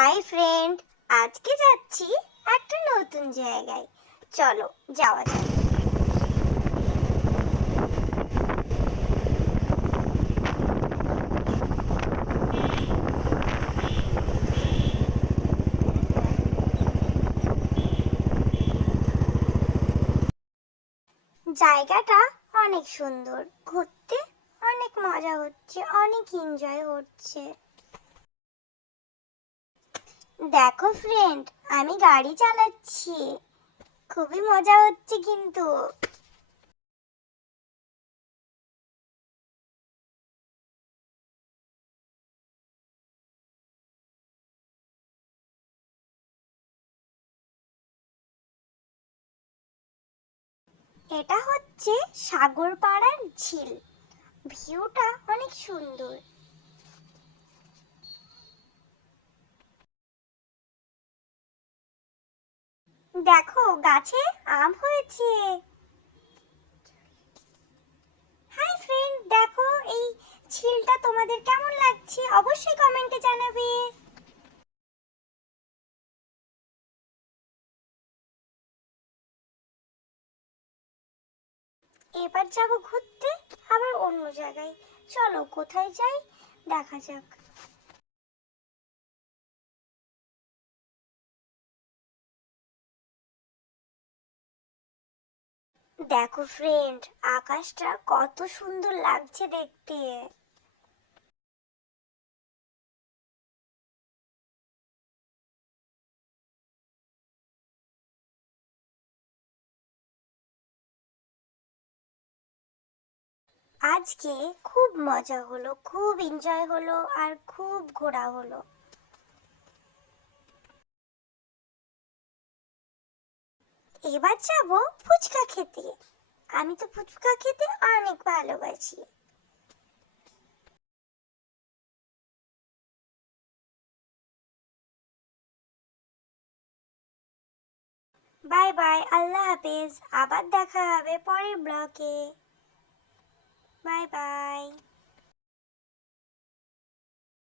Hi friend, আজকে যাচ্ছি একটা নতুন জায়গায়। চলো, যাওয়া যাক। জায়গাটা অনেক সুন্দর, ঘুরতে অনেক মজা হচ্ছে, অনেক এনজয় হচ্ছে। দেখো ফ্রেন্ড আমি গাড়ি চালাচ্ছি। খুবই মজা হচ্ছে কিন্তু। এটা হচ্ছে সাগরপাড়ার ঝিল। ভিউটা অনেক সুন্দর। দেখো, গাছে আম হয়েছে। হাই ফ্রেন্ড দেখো এই ঝিলটা তোমাদের কেমন লাগছে? অবশ্যই কমেন্টে জানাবে। এবার যাব ঘুরতে, আবার অন্য জায়গায়। চলো, কোথায় যাই? দেখা যাক। দেখো ফ্রেন্ড আকাশটা কত সুন্দর লাগছে দেখতে। আজকে খুব মজা হলো, খুব এনজয় হলো আর খুব ঘোরা হলো। এবার যাব ফুচকা খেতে। আমি তো ফুচকা খেতে অনেক ভালোবাসি। বাই বাই আল্লাহ হাফেজ। আবার দেখা হবে পরের ব্লকে বাই বাই